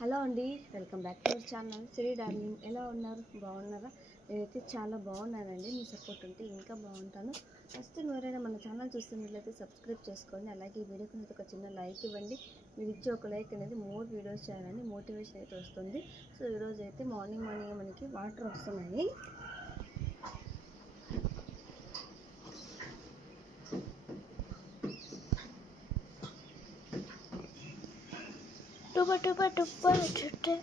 Hello అండి welcome back to our channel. Sri darling ఎలా ఉన్నారు? బాగున్నారా? నేనైతే చాలా బాగున్నానండి. మీ సపోర్ట్ ఉంటే ఇంకా బాగుంటాను. ఫస్ట్ ఎవరైనా మన ఛానల్ చూస్తున్నట్లయితే సబ్స్క్రైబ్ చేసుకోండి. అలాగే ఈ వీడియోకి అనేది ఒక చిన్న లైక్ ఇవ్వండి. మీరు ఇచ్చే ఒక లైక్ అనేది మోర్ వీడియోస్ చేయాలని మోటివేషన్ అయితే వస్తుంది. సో ఈరోజు అయితే మార్నింగ్ మార్నింగ్ మనకి వాటర్ వస్తున్నాయి. టుబ టుబ టుబ్బ చుట్టే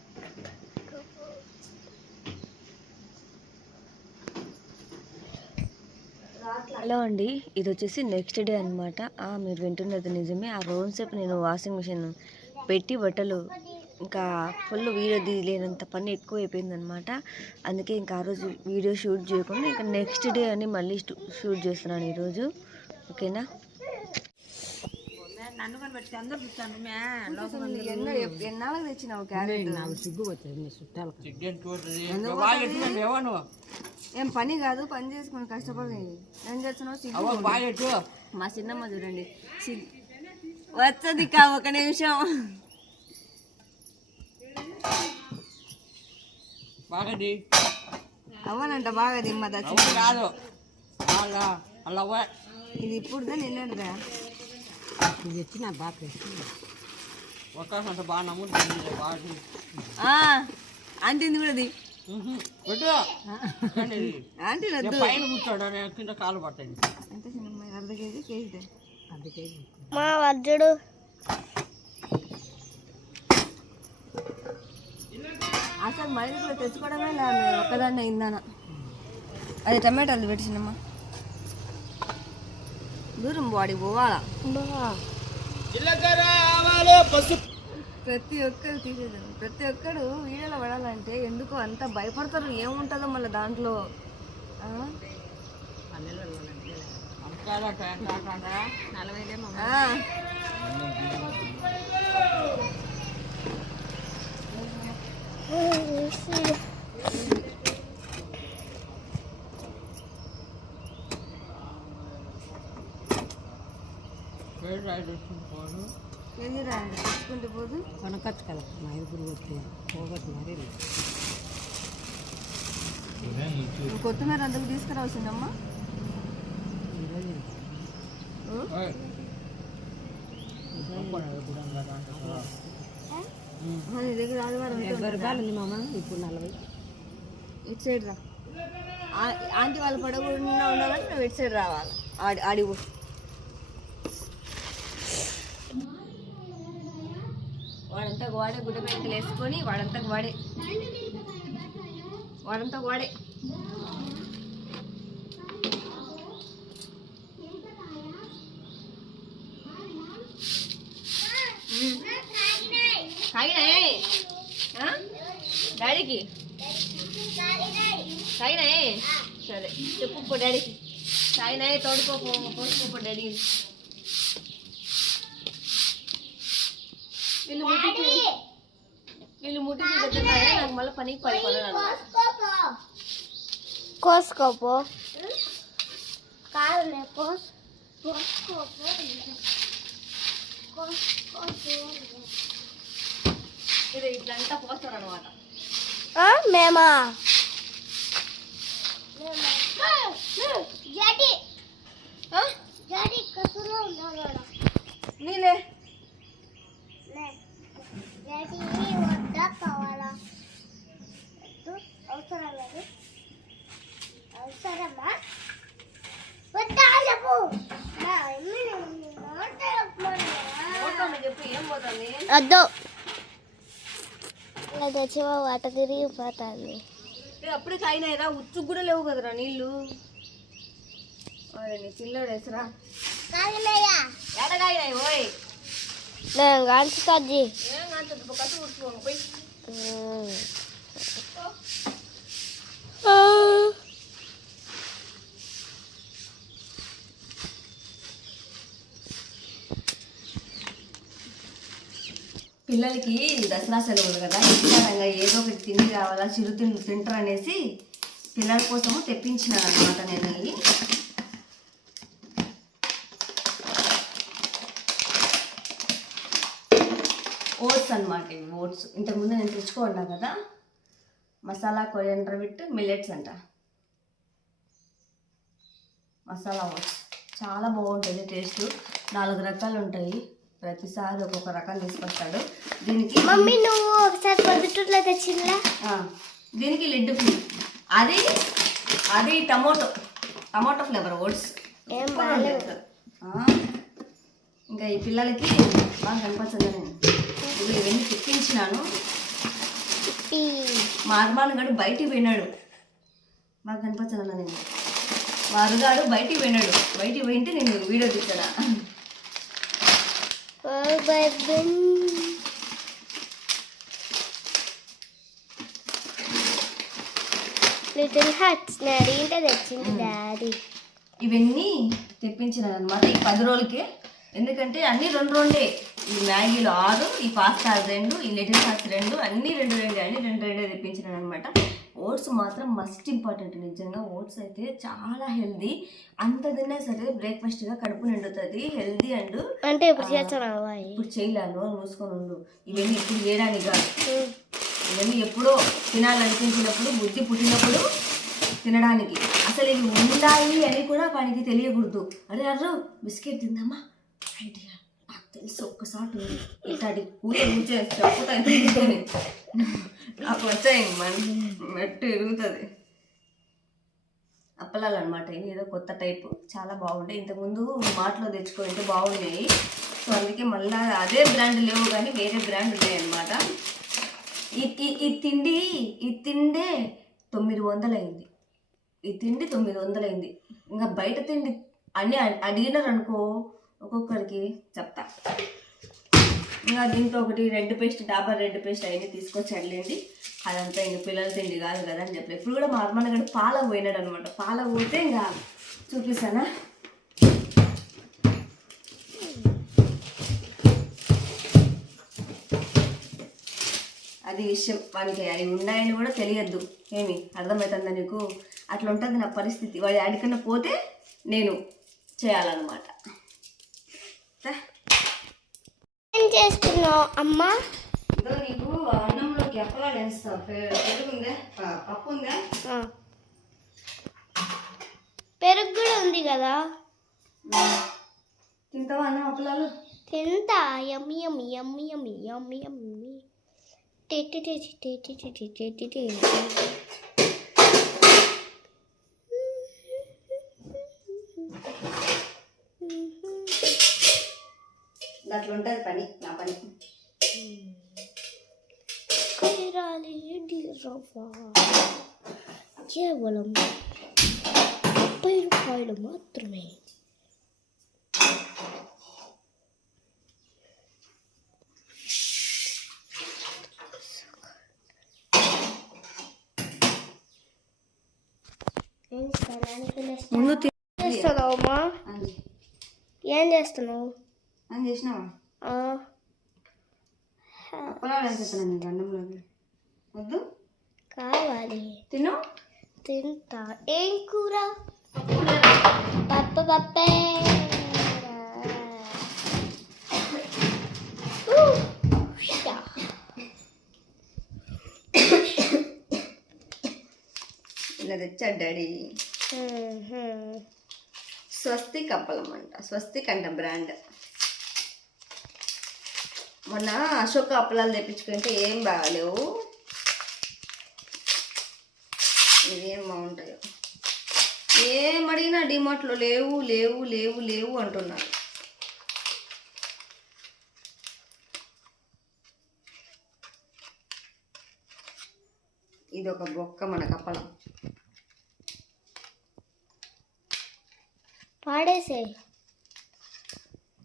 హలో అండి ఇది వచ్చేసి నెక్స్ట్ డే అనమాట మీరు వింటున్నది నిజమే. ఆ రోజు సేపు నేను వాషింగ్ మిషన్ పెట్టి బట్టలు ఇంకా ఫుల్ వీడియో తీయలేనంత పని ఎక్కువ అయిపోయిందనమాట అందుకే ఇంకా ఆ రోజు వీడియో షూట్ చేయకుండా ఇంకా నెక్స్ట్ డే అని మళ్ళీ షూట్ చేస్తున్నాను ఈరోజు. ఓకేనా నన్ను కనిపెట్టి అందరు చూస్తాను మే ఎన్నాళ్ళకి తెచ్చినావు క్యారెట్? నాకు సిగ్గు వచ్చింది మీ ఏం పని కాదు పని చేసుకుని కష్టపడి ఏం చేస్తున్నావు? సిగ్గు మా చిన్నమ్మ చూడండి. వచ్చది కా ఒక నిమిషం. బాగది అవ్వనంట బాగా దిమ్మ దచ్చి కాదు. అలా అలా ఇది ఇప్పుడుదా నిన్నటిదా? ఇది వచ్చి నా బాగా నమ్ముతుంది బాగా ఆంటీది కూడా అది పైన కూర్చోడు? నేను కింద కాలు అర్ధ కేజీ కేజీ మా వజ్జుడు అసలు మరి కూడా తెచ్చుకోవడమే ఒక్కదాన్ని అయిందాన అది టమాటాలు పెట్టినమ్మా దూరం బాడీ పోవాలా ప్రతి ఒక్కరు తీసేదాన్ని ప్రతి ఒక్కడు వీడియోలో పడాలంటే ఎందుకో అంత భయపడతారు. ఏముంటుందో మళ్ళీ దాంట్లో. పేరు ఆ. ఎన్ని రాయండి తెచ్చుకుంటే పోదు కొనకచ్చు కదా మా ఇద్దరు వచ్చి పోగొద్దు మరి కొత్తిమీర అందుకు తీసుకురావచ్చిందమ్మా ఈరోజు నీ దగ్గర ఆదివారం ఉంటే డెబ్బై రూపాయలు ఉంది మామ ఇప్పుడు నలభై ఇటు సైడ్ రా. ఆంటీ వాళ్ళు పడకుండా ఉండాలంటే నువ్వు ఇటు సైడ్ రావాలి. ఆడి ఆడిపో వాడంతా వాడే గుడ్డ పెంకులు వేసుకొని వాడంతా వాడే. వాడంతా వాడే. తాగినాయే ఆ? డాడీకి? తాగినాయే సరే చెప్పు పో డాడీకి. తాగినాయే తోడుకో పోసుకోపో డాడీ. వీళ్ళు ముట్టించి వీళ్ళు ముట్టించి దగ్గర నాకు మళ్ళీ పనికి పడిపోలేదు కోసుకోపో. కాదు కోస్ కోసుకోపో. ఇది ఇట్లంతా పోస్తారు అనమాట మేమా? నీలే అవసరమా వద్దా చెప్పు పోతుంది వద్దు తెచ్చి వాట అప్పుడే తాగినాయిరా ఉచ్చు కూడా లేవు కదరా నీళ్ళు. నీ పిల్లడు వేసరా. ఎడగాయినాయి ఓయ్. నేను కూర్చోను పోయి పిల్లలకి దసరా సెలవులు కదా ఇష్టారంగా ఏదో ఒకటి తిండి కావాలా చిరు తిండి తింటారు అనేసి పిల్లల కోసము తెప్పించినాను అనమాట నేను ఓట్స్ అనమాట ఇవి ఓట్స్. ఇంతకుముందు నేను తెచ్చుకోండా కదా? మసాలా కొరియండర్ విత్ మిల్లెట్స్ అంట. మసాలా ఓట్స్. చాలా బాగుంటుంది టేస్ట్. నాలుగు రకాలు ఉంటాయి. ప్రతిసారి ఒక్కొక్క రకం తీసుకొస్తాడు. దీనికి మమ్మీ నువ్వు ఒకసారి పొద్దుటూరులో తెచ్చిందా దీనికి లిడ్ ఫ్రీ అది అది టమోటో టమోటో ఫ్లేవర్ ఓట్స్. ఇంకా ఈ పిల్లలకి బాగా కనిపించదు నేను ఇవి ఇవన్నీ తెప్పించినాను. మా అర్మాన్ గడు బయటికి పోయినాడు. బాగా కనిపించదన్న నేను? మా అరుగాడు బయటికి పోయినాడు. బయటికి పోయింటే నేను వీడియో తీసాడా ఓ బేబీ లిటిల్ హట్స్ నా అడిగింటే తెచ్చింది డాడీ. ఇవన్నీ తెప్పించినాను అనమాట ఈ పది రోజులకే. ఎందుకంటే అన్నీ రెండు రెండే ఈ మ్యాగీలు ఆరు ఈ పాస్తా రెండు ఈ లిటిల్ హార్ట్స్ రెండు అన్నీ రెండు రెండే అన్ని రెండు రెండే తెప్పించినాను అనమాట ఓట్స్ మాత్రం మస్ట్ ఇంపార్టెంట్ నిజంగా. ఓట్స్ అయితే చాలా హెల్దీ. అంత తిన్నా సరే బ్రేక్ఫాస్ట్గా కడుపు నిండుతుంది. హెల్దీ అండ్ అంటే ఇప్పుడు ఇప్పుడు చేయలేను మూసుకొని ఉండు. ఇవన్నీ ఇప్పుడు చేయడానికి కాదు. ఇవన్నీ ఎప్పుడో తినాలనిపించినప్పుడు బుద్ధి పుట్టినప్పుడు తినడానికి. అసలు ఇవి ఉండాలి అని కూడా వానికి తెలియకూడదు. అరే అర్రు బిస్కెట్ తిందామా? ఐడియా తెలుసు ఒక్కసారి ఇట్లాంటి కూత కూర్చే చెప్పుతాయి నాకు వచ్చాయి మన మెట్టు ఎరుగుతుంది అప్పలాలు అనమాట ఏదో కొత్త టైప్ చాలా బాగుంటాయి ఇంతకుముందు మాటలో తెచ్చుకుంటే బాగున్నాయి సో అందుకే మళ్ళీ అదే బ్రాండ్ లేవు కానీ వేరే బ్రాండ్ ఉన్నాయి అనమాట ఈ ఈ- తిండి ఈ తిండే తొమ్మిది వందలైంది. ఈ తిండి తొమ్మిది వందలైంది. ఇంకా బయట తిండి అన్నీ అడిగినారు అనుకో ఒక్కొక్కరికి చెప్తా. ఇంకా దీంతో ఒకటి red paste Dabur red paste అవన్నీ తీసుకొచ్చి అడలేండి అదంతా ఇంక పిల్లల తిండి కాదు కదా అని చెప్పలేదు ఇప్పుడు కూడా మా అమ్మన్నగడు పాల పోయినాడు అనమాట. పాల పోతే ఇంకా చూపిస్తానా? అది విషయం. వానికి అవి ఉన్నాయని కూడా తెలియద్దు. ఏమి? అర్థమవుతుందా నీకు? అట్లా ఉంటుంది నా పరిస్థితి. వాడి ఆడికన్నా పోతే నేను చేయాలన్నమాట. ఏం చేస్తున్నావు అమ్మా ఇదో నీకు అన్నంలోకి అప్పలాలు వేస్తావు పె- పెరుగు ఉందా ప- పప్పు ఉందా ఆ. పెరుగు కూడా ఉంది కదా తింటావా అన్నం అప్పలాలు తింటా యమ్మి యమ్మి యమ్మి టెట్టి టెట్టి టెట్టి టెట్టి టెట్టి ఉంటుంది పని నా పని. కేవలం ముప్పై రూపాయలు మాత్రమే. ముందు చేస్తున్నావు అమ్మా? ఏం చేస్తున్నావు? అని చేసినావా? ఆ, అప్పలాలు వేసేస్తాను నీకు అన్నంలోకి వద్దు కావాలి తిను తింటా ఏం కూర పప్పు పప్పే ఊ, షా. ఇలా తెచ్చాడు డాడీ మ్మ్హ్మ్. స్వస్తిక్ అప్పలం అంట స్వస్తిక్ అంట బ్రాండ్ మొన్న అశోక అప్పలాలు తెప్పించుకుంటే ఏం బాగాలేవు. ఏం బాగుంటాయో. ఏం అడిగినా డిమార్ట్లో లేవు లేవు లేవు లేవు అంటున్నారు. ఇది ఒక బొక్క మనకు అప్పలం పాడేసే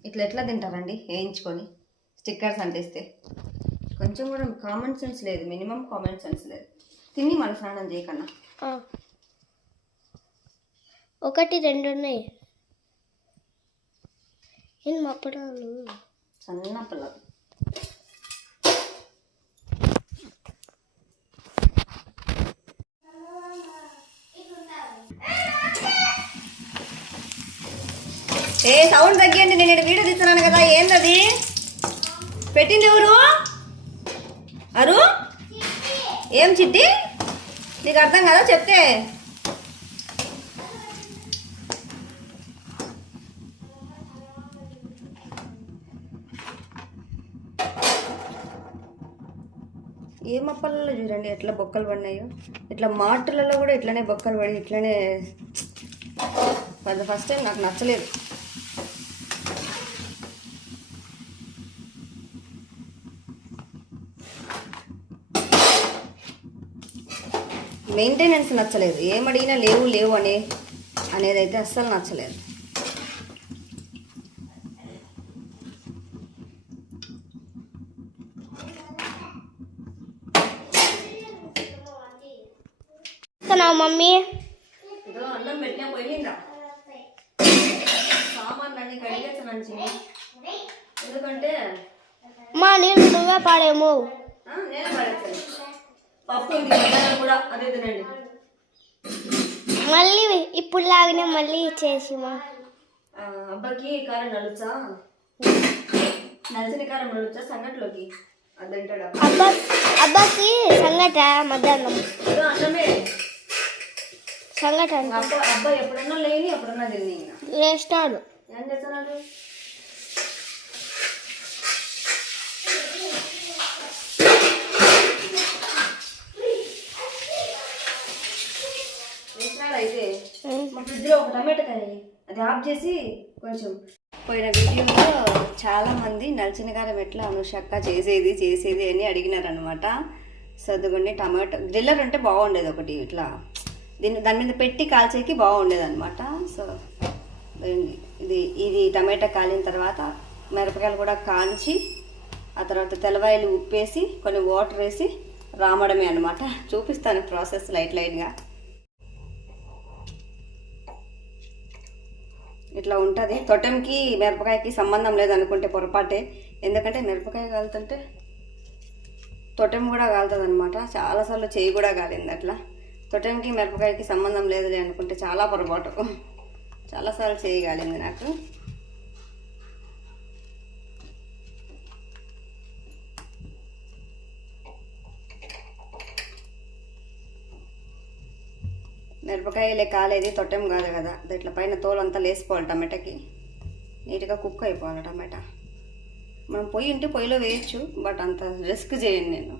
ఇట్లా ఎట్లా తింటారండి? వేయించుకొని. స్టిక్కర్స్ అంటిస్తే. కొంచెం కూడా కామన్ సెన్స్ లేదు మినిమం కామన్ సెన్స్ లేదు. తిని మన స్నానం చేయకన్నా. ఒకటి రెండు ఉన్నాయి. ఏం సన్న పిల్లలు ఏ సౌండ్ తగ్గియండి నేను వీడియో తీస్తున్నాను కదా ఏందది? పెట్టింది ఎవరు? అరు? ఏం చిట్టి? నీకు అర్థం కదా? చెప్తే. ఏ మొక్కలలో చూడండి ఎట్లా బొక్కలు పడినాయో. ఇట్లా మాటలలో కూడా ఇట్లనే బొక్కలు పడి ఇట్లనే. ఫస్ట్ టైం నాకు నచ్చలేదు. మెయింటెనెన్స్ నచ్చలేదు. ఏమడిగినా లేవు లేవు అనే అనేది అయితే అస్సలు నచ్చలేదు. మమ్మీ? అన్నం పెట్టినా పోయిందా? కడిగేసాను ఎందుకంటే మా నీళ్ళు నువ్వే పాడేమో. ఆ, నేనే పడేస్తాను. పప్పు ఉంది మధ్యాహ్నం కూడా అదే తినండి. మళ్ళీ ఇప్పుడు లాగానే మళ్ళీ చేసి అబ్బాకి కారం నలుచా? నలిసిన కారం నలుచా? సంగట్లోకి. అది తింటాడు? అబ్బా. అబ్బా అబ్బాకి సంగట మధ్యాహ్నం. అన్నమే. సంగట అబ్బా అబ్బా ఎప్పుడన్నా లేని ఎప్పుడన్నా తిని ఇంకా. వేస్తాడు ఏం చేస్తున్నాడు వేసినాడు అయితే మా ఫ్రిడ్జ్లో ఒక టమాటా కర్రీ. అది ఆఫ్ చేసి కొంచెం పోయిన వీడియోలో చాలామంది నలిచిన కారం ఎట్లా అనుషక్క చేసేది చేసేది అని అడిగినారనమాట సర్దుకొని టమాటో. గ్రిల్లర్ ఉంటే బాగుండేది ఒకటి ఇట్లా. దీన్ని దాని మీద పెట్టి కాల్చేకి బాగుండేది అనమాట సో ఇది- ఇది టమాటా కాలిన తర్వాత మిరపకాయలు కూడా కాల్చి ఆ తర్వాత తెల్లవాయలు ఉప్పేసి కొన్ని వాటర్ వేసి రామడమే అనమాట చూపిస్తాను ప్రాసెస్ లైట్ లైట్గా. ఇట్లా ఉంటుంది. తొటెంకి మిరపకాయకి సంబంధం లేదనుకుంటే పొరపాటే. ఎందుకంటే మిరపకాయ కాలుతుంటే తొటెం కూడా కాలుతుంది అనమాట చాలాసార్లు చేయి కూడా కాలింది అట్లా. తొటెంకి మిరపకాయకి సంబంధం లేదులే అనుకుంటే చాలా పొరపాటు. చాలాసార్లు చేయి కాలింది నాకు. మిరపకాయలే కాలేది తొట్టెం కాదు కదా. అది ఇట్లా పైన తోలు అంతా లేసిపోవాలి టమాటాకి. నీట్గా కుక్ అయిపోవాలి టమాటా. మనం పొయ్యి ఉంటే పొయ్యిలో వేయచ్చు బట్ అంత రిస్క్ చేయండి నేను.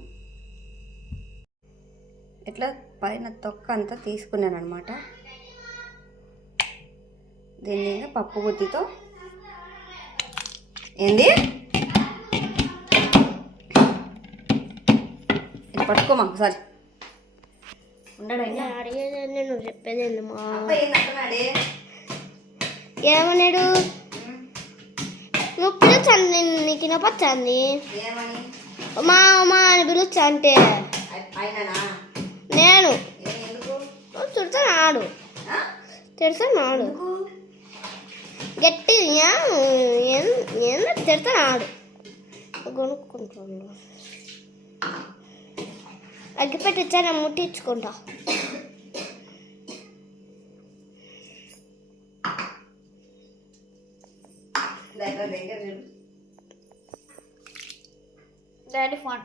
ఇట్లా పైన తొక్క అంతా తీసుకున్నాను అనమాట దీన్ని పప్పు గుత్తితో ఏంది? ఇది పట్టుకోమా ఒకసారి. అడిగేదండి నువ్వు చెప్పేది మా ఏమన్నాడు? నువ్వు పిలుచండి నీకు ఏమని? మా అమ్మ అని పిలుచా అంటే. అయినా నేను. ఎందుకు? నువ్వు తిడుతున్నాడు ఆ? తిడుతున్నాడు ఎందుకు? గట్టిగా ఏందో తిడుతున్నాడు కొనుక్కుంటున్నాడు అగ్గిపెట్టి ఇచ్చాను ముట్టించుకుంటా. దగ్గర దగ్గర చూడు. Daddy phone.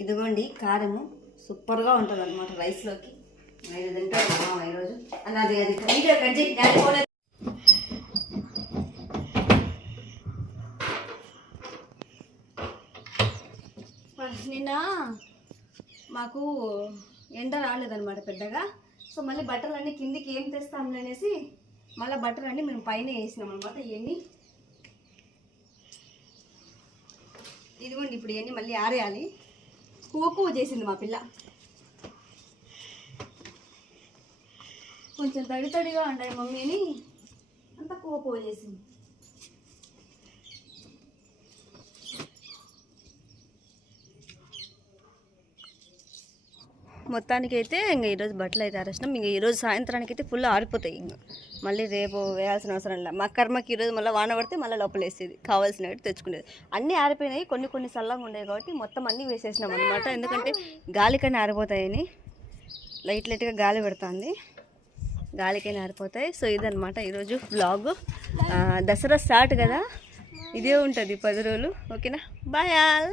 ఇదిగోండి కారము సూపర్గా ఉంటుంది అనమాట రైస్లోకి ఐదు తింటారు మా ఈరోజు అన్న అది. అది నీట్గా కట్ చేసి డాడీ ఫోన్ నిన్న మాకు ఎండ రాలేదన్నమాట పెద్దగా. సో మళ్ళీ బట్టలు అన్నీ కిందికి ఏం తెస్తాంలే అనేసి మళ్ళీ బట్టలు అన్నీ మేము పైన వేసినాం అనమాట ఇవన్నీ ఇదిగోండి ఇప్పుడు ఇవన్నీ మళ్ళీ ఆరేయాలి. కోకో చేసింది మా పిల్ల. కొంచెం తడి తడిగా ఉండాలి మమ్మీని. అంత కోకో చేసింది. మొత్తానికైతే ఇంకా ఈరోజు బట్టలు అయితే ఆరేసినాం. ఇంకా ఈరోజు సాయంత్రానికి అయితే ఫుల్ ఆరిపోతాయి ఇంకా. మళ్ళీ రేపు వేయాల్సిన అవసరం లేదు మా కర్మకి ఈరోజు మళ్ళీ వాన పడితే మళ్ళీ లోపల వేసేది కావాల్సినవి తెచ్చుకునేది. అన్నీ ఆరిపోయినాయి. కొన్ని కొన్ని చల్లగా ఉండేవి కాబట్టి మొత్తం అన్నీ వేసేసినాం అనమాట ఎందుకంటే గాలికైనా ఆరిపోతాయని. లైట్ లైట్గా గాలి పెడుతుంది. గాలికైనా ఆరిపోతాయి. సో ఇదనమాట ఈరోజు బ్లాగ్ దసరా స్టార్ట్ కదా? ఇదే ఉంటుంది పది రోజులు. ఓకేనా? Bye all.